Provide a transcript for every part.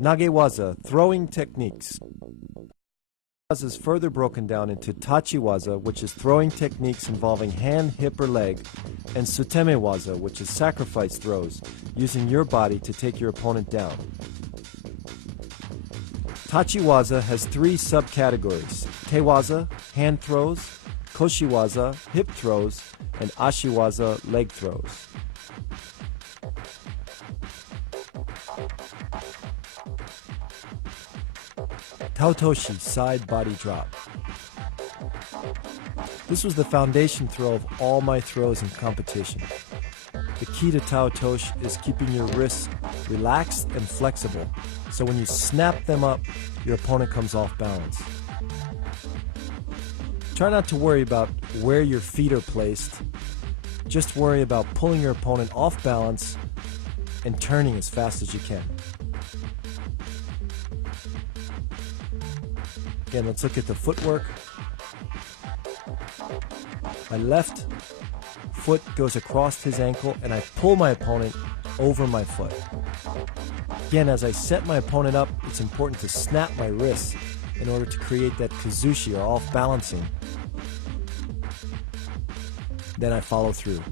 Nagewaza, throwing techniques. Waza is further broken down into tachiwaza, which is throwing techniques involving hand, hip, or leg, and sutemewaza, which is sacrifice throws, using your body to take your opponent down. Tachiwaza has three subcategories: tewaza, hand throws; koshiwaza, hip throws; and ashiwaza, leg throws. Taotoshi, side body drop. This was the foundation throw of all my throws in competition. The key to Taotoshi is keeping your wrists relaxed and flexible, so when you snap them up, your opponent comes off balance. Try not to worry about where your feet are placed. Just worry about pulling your opponent off balance and turning as fast as you can. Again, let's look at the footwork. My left foot goes across his ankle and I pull my opponent over my foot. Again, as I set my opponent up, it's important to snap my wrists in order to create that kazushi or off balancing. Then I follow through.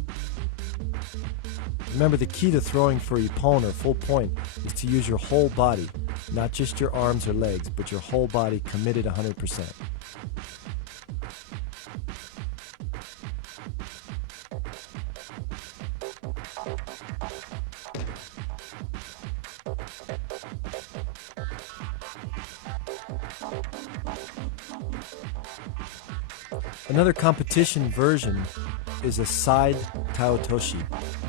Remember, the key to throwing for ippon or full point is to use your whole body, not just your arms or legs, but your whole body committed 100%. Another competition version is a side taotoshi,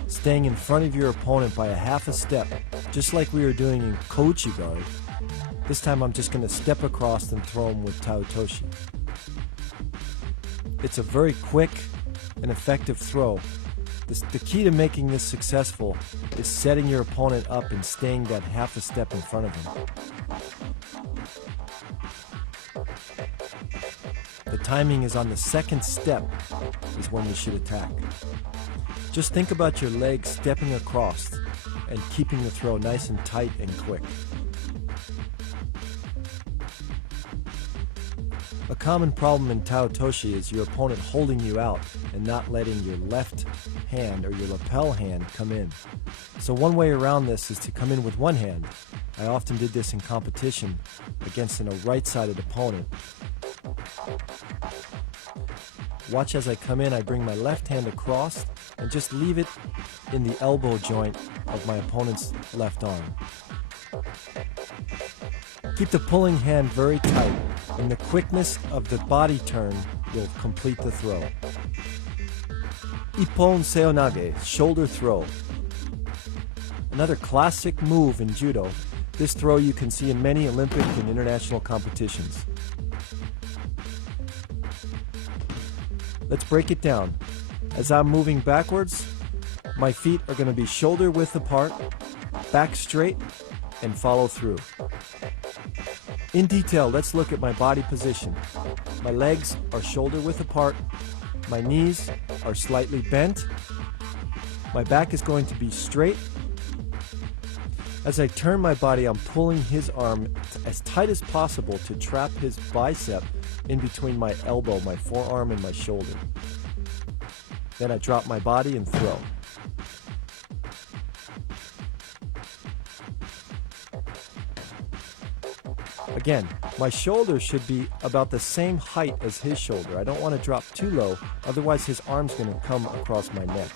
staying in front of your opponent by a half a step, just like we were doing in kouchi guard. This time I'm just going to step across and throw him with taotoshi. It's a very quick and effective throw. The key to making this successful is setting your opponent up and staying that half a step in front of him. The timing is on the second step is when you should attack. Just think about your legs stepping across and keeping the throw nice and tight and quick. A common problem in taotoshi is your opponent holding you out and not letting your left hand or your lapel hand come in. So one way around this is to come in with one hand. I often did this in competition against a right-sided opponent. Watch as I come in, I bring my left hand across and just leave it in the elbow joint of my opponent's left arm. Keep the pulling hand very tight, and the quickness of the body turn will complete the throw. Ippon seonage, shoulder throw. Another classic move in judo. This throw you can see in many Olympic and international competitions. Let's break it down. As I'm moving backwards, my feet are going to be shoulder width apart, back straight, and follow through. In detail, let's look at my body position. My legs are shoulder width apart, my knees are slightly bent, my back is going to be straight. As I turn my body, I'm pulling his arm as tight as possible to trap his bicep in between my elbow, my forearm, and my shoulder. Then I drop my body and throw. Again, my shoulder should be about the same height as his shoulder. I don't want to drop too low, otherwise his arm's going to come across my neck.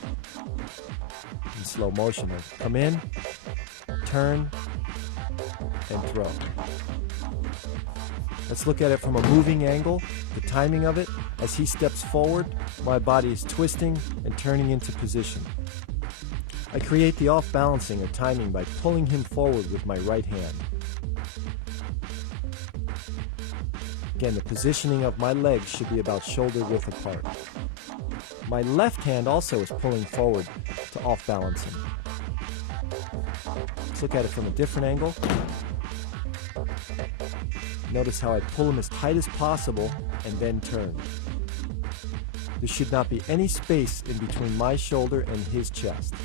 In slow motion, I come in, turn, and throw. Let's look at it from a moving angle, the timing of it. As he steps forward, my body is twisting and turning into position. I create the off-balancing or timing by pulling him forward with my right hand. Again, the positioning of my legs should be about shoulder width apart. My left hand also is pulling forward to off-balance him. Let's look at it from a different angle. Notice how I pull him as tight as possible and then turn. There should not be any space in between my shoulder and his chest.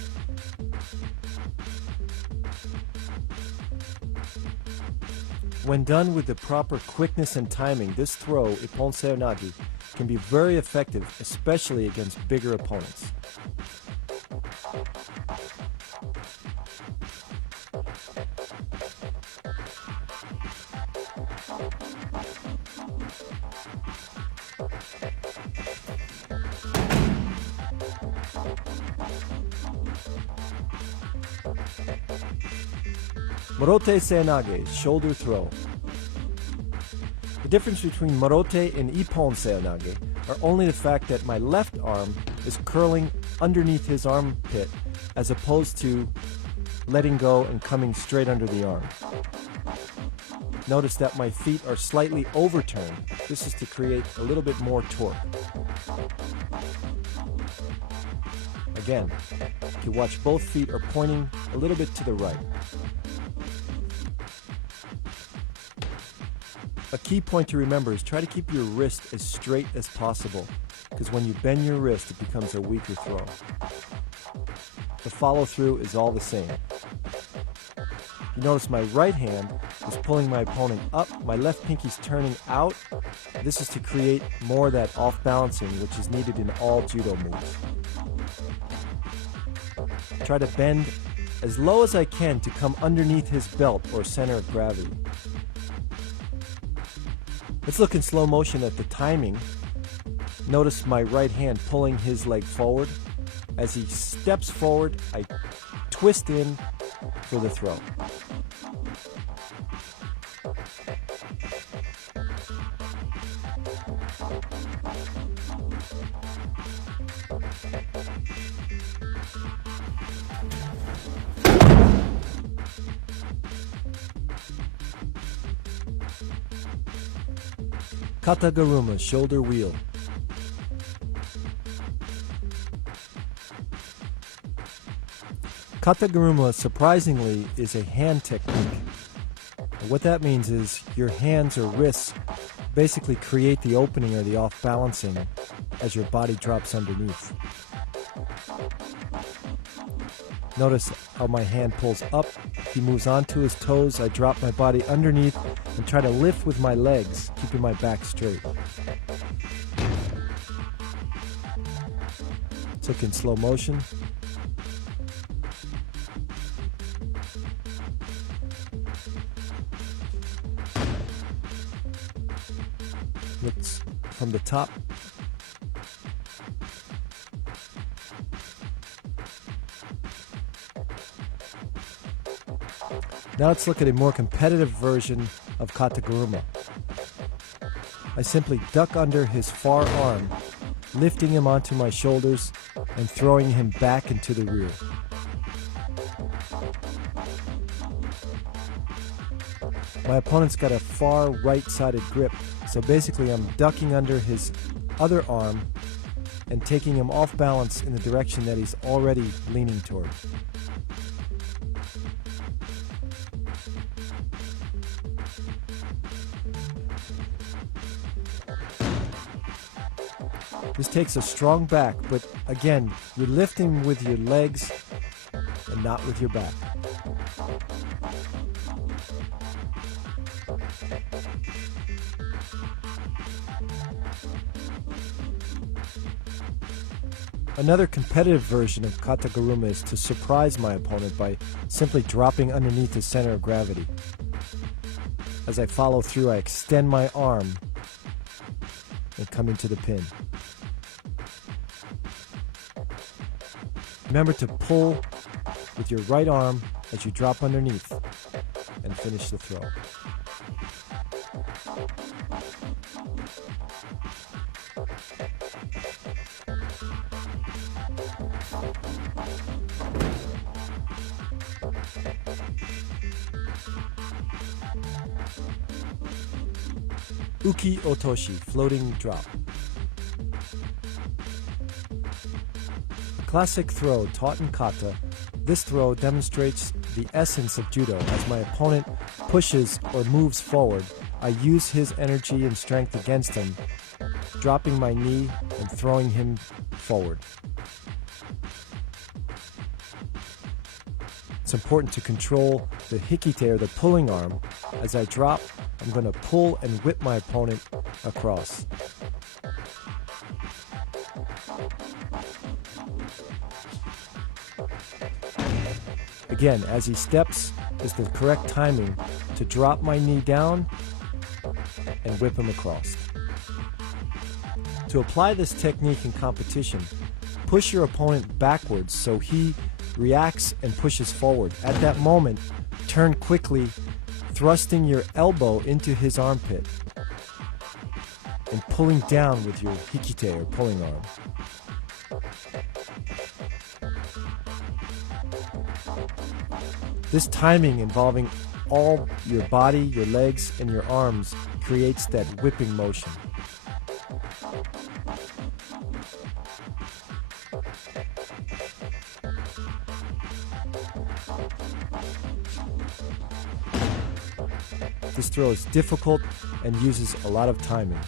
When done with the proper quickness and timing, this throw, ippon seonagi, can be very effective, especially against bigger opponents. Morote seonage, shoulder throw. The difference between morote and ippon seonage are only the fact that my left arm is curling underneath his armpit as opposed to letting go and coming straight under the arm. Notice that my feet are slightly overturned. This is to create a little bit more torque. Again, you watch both feet are pointing a little bit to the right. A key point to remember is try to keep your wrist as straight as possible, because when you bend your wrist, it becomes a weaker throw. The follow through is all the same. You notice my right hand is pulling my opponent up, my left pinky's turning out. This is to create more of that off balancing, which is needed in all judo moves. Try to bend as low as I can to come underneath his belt or center of gravity. Let's look in slow motion at the timing. Notice my right hand pulling his leg forward. As he steps forward, I twist in for the throw. Kataguruma, shoulder wheel. Kataguruma, surprisingly, is a hand technique. And what that means is your hands or wrists basically create the opening or the off-balancing as your body drops underneath. Notice how my hand pulls up, he moves onto his toes, I drop my body underneath and try to lift with my legs, keeping my back straight. Let's look in slow motion. Looks from the top. Now let's look at a more competitive version of Kataguruma. I simply duck under his far arm, lifting him onto my shoulders and throwing him back into the rear. My opponent's got a far right-sided grip, so basically I'm ducking under his other arm and taking him off balance in the direction that he's already leaning toward. This takes a strong back, but again, you're lifting with your legs and not with your back. Another competitive version of Kataguruma is to surprise my opponent by simply dropping underneath the center of gravity. As I follow through, I extend my arm and come into the pin. Remember to pull with your right arm as you drop underneath and finish the throw. Uki otoshi, floating drop. A classic throw taught in kata, this throw demonstrates the essence of judo. As my opponent pushes or moves forward, I use his energy and strength against him, dropping my knee and throwing him forward. It's important to control the hikite, or the pulling arm. As I drop, I'm going to pull and whip my opponent across. Again, as he steps, is the correct timing to drop my knee down and whip him across. To apply this technique in competition, push your opponent backwards so he reacts and pushes forward. At that moment, turn quickly, thrusting your elbow into his armpit and pulling down with your hikite, or pulling arm. This timing involving all your body, your legs, and your arms creates that whipping motion. This throw is difficult and uses a lot of timing.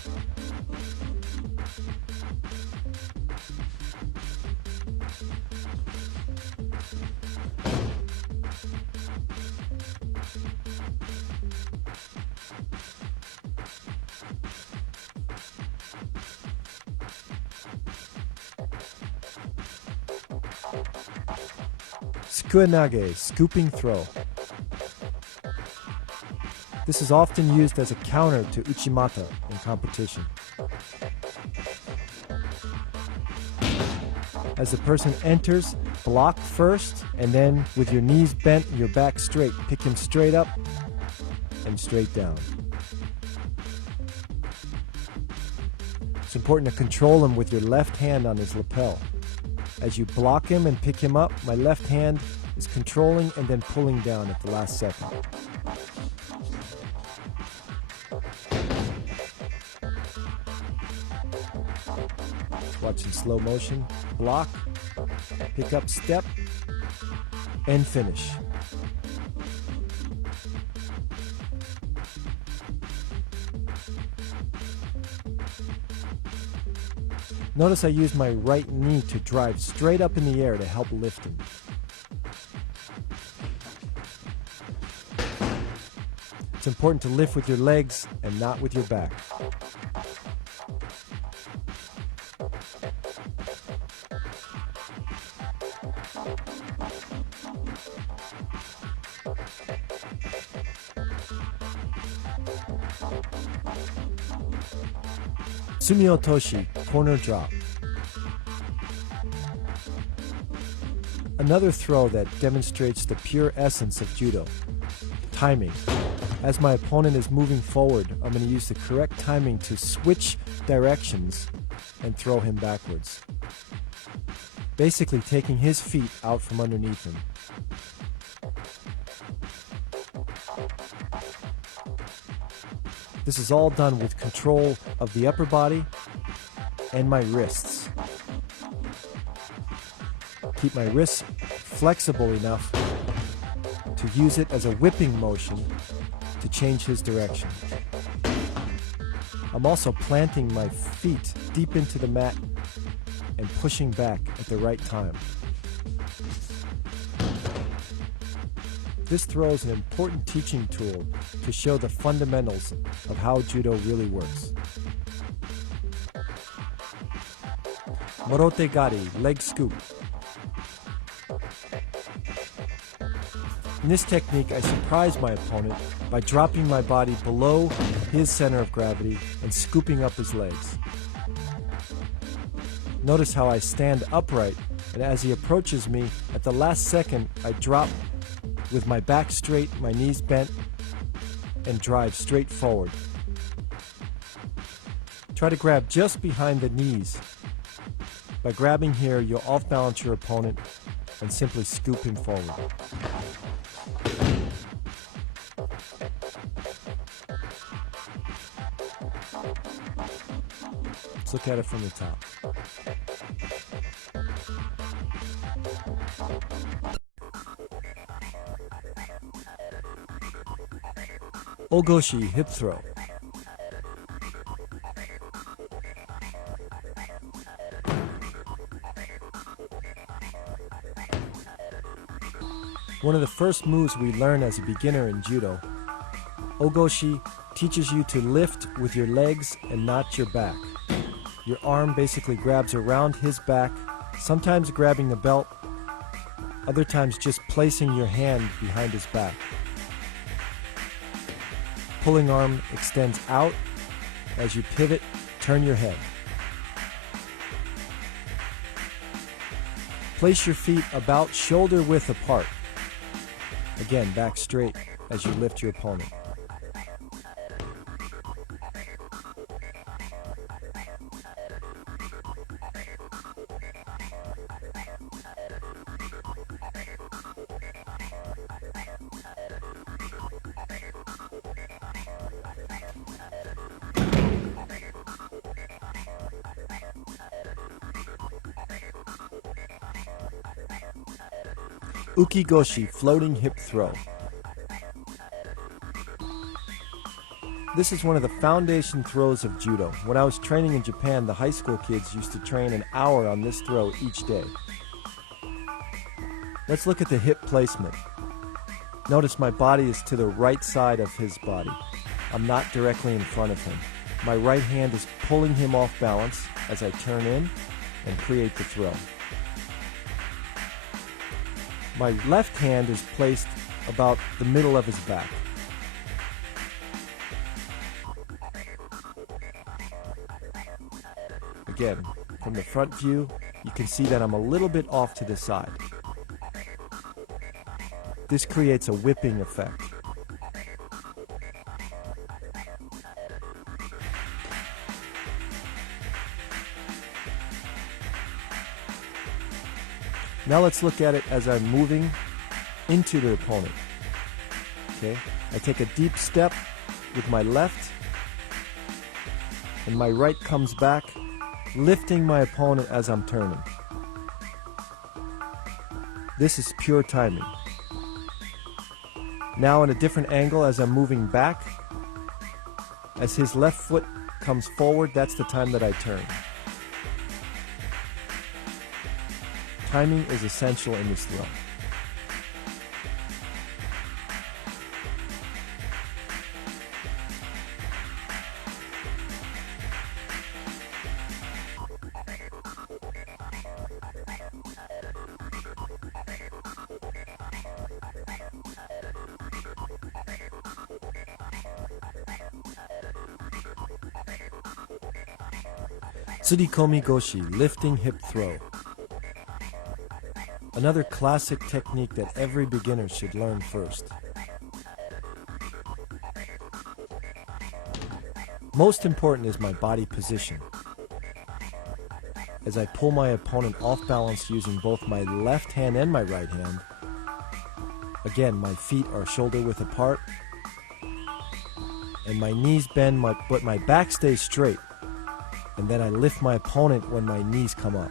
Tsukuenage, scooping throw. This is often used as a counter to uchimata in competition. As the person enters, block first, and then with your knees bent and your back straight, pick him straight up and straight down. It's important to control him with your left hand on his lapel. As you block him and pick him up, my left hand is controlling and then pulling down at the last second. Watch in slow motion. Block, pick up, step, and finish. Notice I use my right knee to drive straight up in the air to help lift him. It's important to lift with your legs and not with your back. Sumiotoshi, corner drop. Another throw that demonstrates the pure essence of judo. Timing. As my opponent is moving forward, I'm going to use the correct timing to switch directions and throw him backwards. Basically taking his feet out from underneath him. This is all done with control of the upper body and my wrists. Keep my wrists flexible enough to use it as a whipping motion to change his direction. I'm also planting my feet deep into the mat and pushing back at the right time. This throw is an important teaching tool to show the fundamentals of how judo really works. Morote gari, leg scoop. In this technique, I surprise my opponent by dropping my body below his center of gravity and scooping up his legs. Notice how I stand upright, and as he approaches me, at the last second, I drop with my back straight, my knees bent, and drive straight forward. Try to grab just behind the knees. By grabbing here, you'll off-balance your opponent and simply scoop him forward. Let's look at it from the top. Ogoshi, hip throw. One of the first moves we learn as a beginner in judo, ogoshi teaches you to lift with your legs and not your back. Your arm basically grabs around his back, sometimes grabbing the belt, other times just placing your hand behind his back. Pulling arm extends out. As you pivot, turn your head. Place your feet about shoulder width apart. Again, back straight as you lift your opponent. Ukigoshi, floating hip throw. This is one of the foundation throws of judo. When I was training in Japan, the high school kids used to train an hour on this throw each day. Let's look at the hip placement. Notice my body is to the right side of his body. I'm not directly in front of him. My right hand is pulling him off balance as I turn in and create the throw. My left hand is placed about the middle of his back. Again, from the front view, you can see that I'm a little bit off to the side. This creates a whipping effect. Now let's look at it as I'm moving into the opponent. Okay, I take a deep step with my left, and my right comes back, lifting my opponent as I'm turning. This is pure timing. Now in a different angle as I'm moving back, as his left foot comes forward, that's the time that I turn. Timing is essential in this throw. Tsurikomi goshi, lifting hip throw. Another classic technique that every beginner should learn first. Most important is my body position. As I pull my opponent off balance using both my left hand and my right hand, again, my feet are shoulder width apart, and my knees bend, but my back stays straight. And then I lift my opponent when my knees come up.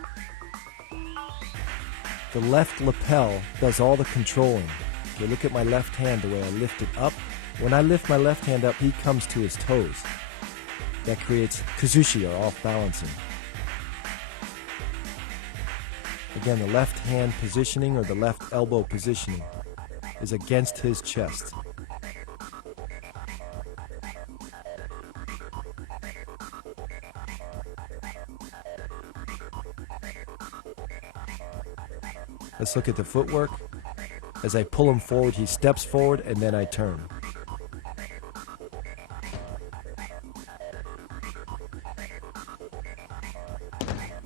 The left lapel does all the controlling. Okay, look at my left hand, the way I lift it up. When I lift my left hand up, he comes to his toes. That creates kazushi, or off balancing. Again, the left hand positioning or the left elbow positioning is against his chest. Let's look at the footwork. As I pull him forward, he steps forward, and then I turn.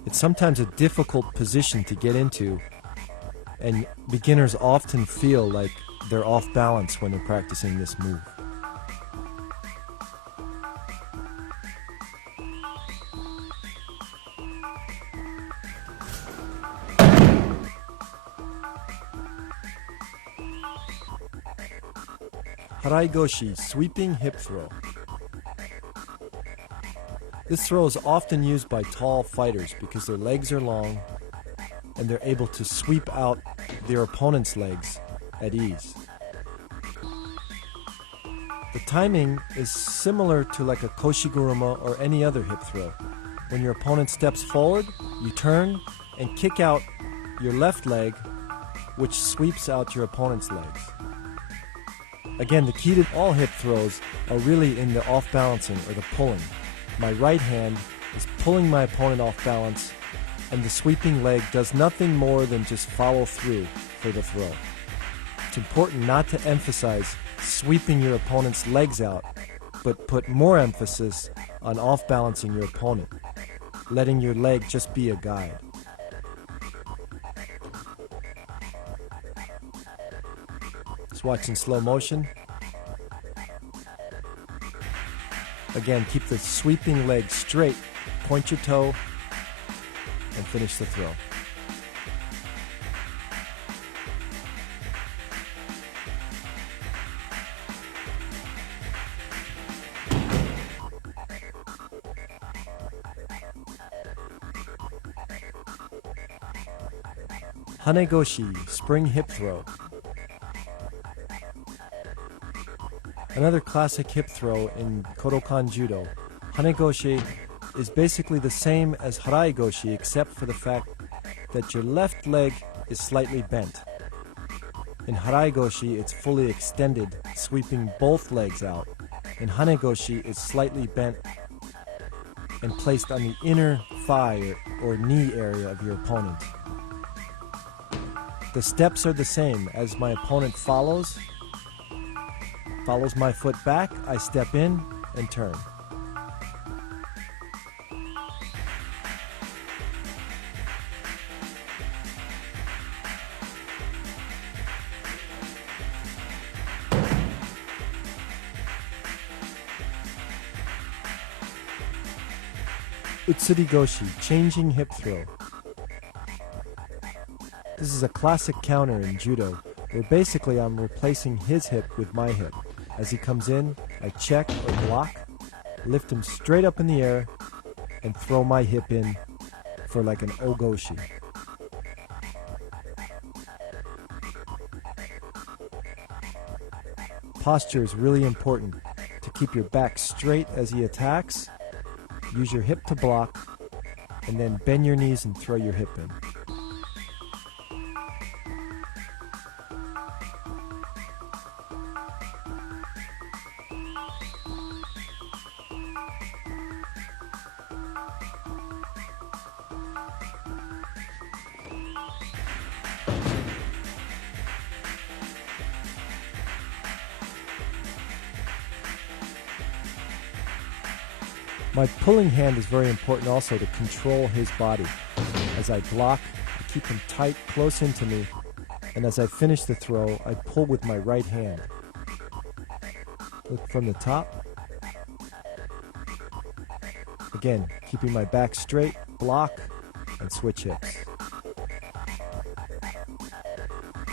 It's sometimes a difficult position to get into, and beginners often feel like they're off balance when they're practicing this move. Haraigoshi, sweeping hip throw. This throw is often used by tall fighters because their legs are long and they're able to sweep out their opponent's legs at ease. The timing is similar to like a koshiguruma or any other hip throw. When your opponent steps forward, you turn and kick out your left leg which sweeps out your opponent's legs. Again, the key to all hip throws are really in the off-balancing or the pulling. My right hand is pulling my opponent off balance, and the sweeping leg does nothing more than just follow through for the throw. It's important not to emphasize sweeping your opponent's legs out, but put more emphasis on off-balancing your opponent, letting your leg just be a guide. Let's watch in slow motion. Again, keep the sweeping leg straight, point your toe, and finish the throw. Hanegoshi, spring hip throw. Another classic hip throw in Kodokan Judo. Hanegoshi is basically the same as Haraigoshi except for the fact that your left leg is slightly bent. In Haraigoshi, it's fully extended, sweeping both legs out. In Hanegoshi, it's slightly bent and placed on the inner thigh or knee area of your opponent. The steps are the same. As my opponent follows my foot back, I step in and turn. Utsurigoshi, changing hip throw. This is a classic counter in judo, where basically I'm replacing his hip with my hip. As he comes in, I check or block, lift him straight up in the air, and throw my hip in for like an ogoshi. Posture is really important. To keep your back straight as he attacks, use your hip to block, and then bend your knees and throw your hip in. My pulling hand is very important also to control his body. As I block, I keep him tight, close into me, and as I finish the throw, I pull with my right hand. Look from the top. Again, keeping my back straight, block, and switch hips.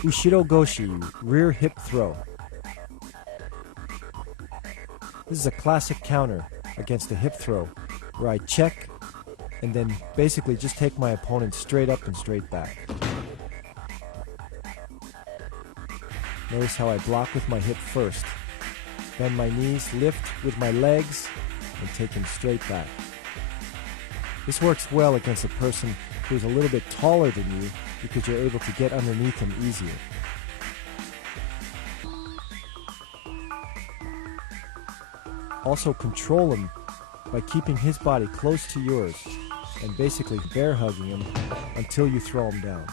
Ushiro goshi, rear hip throw. This is a classic counter against a hip throw, where I check and then basically just take my opponent straight up and straight back. Notice how I block with my hip first, bend my knees, lift with my legs, and take him straight back. This works well against a person who's a little bit taller than you because you're able to get underneath him easier. Also control him by keeping his body close to yours and basically bear hugging him until you throw him down.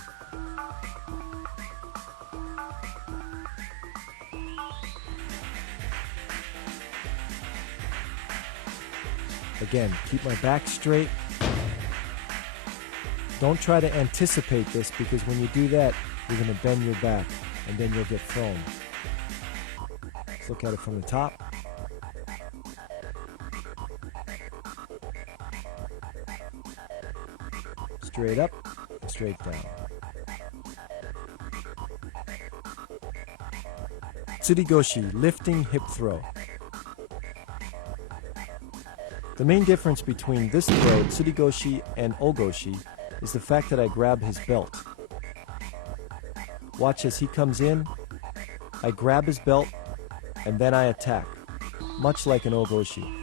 Again, keep my back straight. Don't try to anticipate this because when you do that, you're going to bend your back and then you'll get thrown. Let's look at it from the top. Straight up and straight down. Tsurigoshi, lifting hip throw. The main difference between this throw, tsurigoshi, and ogoshi is the fact that I grab his belt. Watch as he comes in, I grab his belt, and then I attack, much like an ogoshi.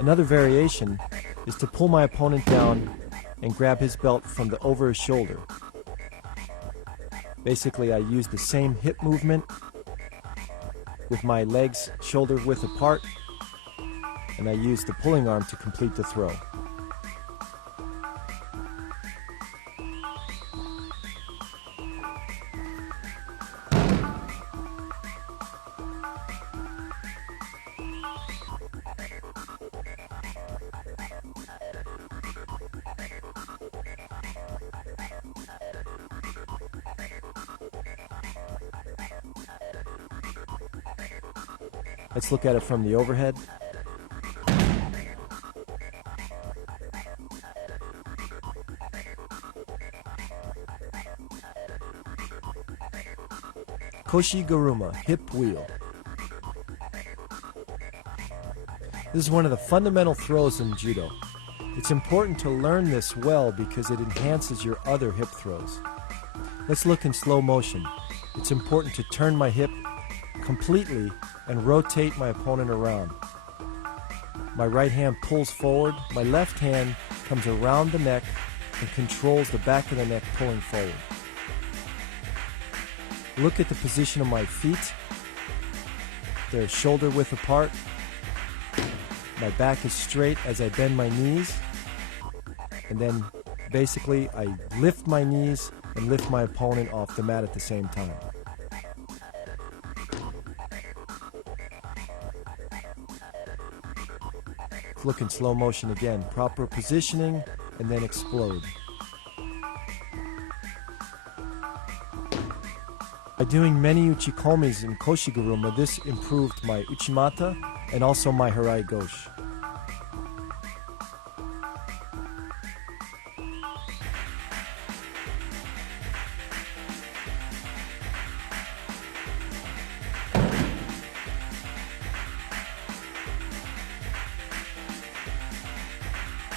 Another variation is to pull my opponent down and grab his belt from over his shoulder. Basically, I use the same hip movement with my legs shoulder width apart, and I use the pulling arm to complete the throw. Let's look at it from the overhead. Koshi-guruma, hip wheel. This is one of the fundamental throws in judo. It's important to learn this well because it enhances your other hip throws. Let's look in slow motion. It's important to turn my hip completely and rotate my opponent around. My right hand pulls forward, my left hand comes around the neck and controls the back of the neck pulling forward. Look at the position of my feet. They're shoulder width apart. My back is straight as I bend my knees. And then basically I lift my knees and lift my opponent off the mat at the same time. Look in slow motion again. Proper positioning and then explode. By doing many uchikomis in Koshi-guruma, this improved my uchimata and also my harai goshi.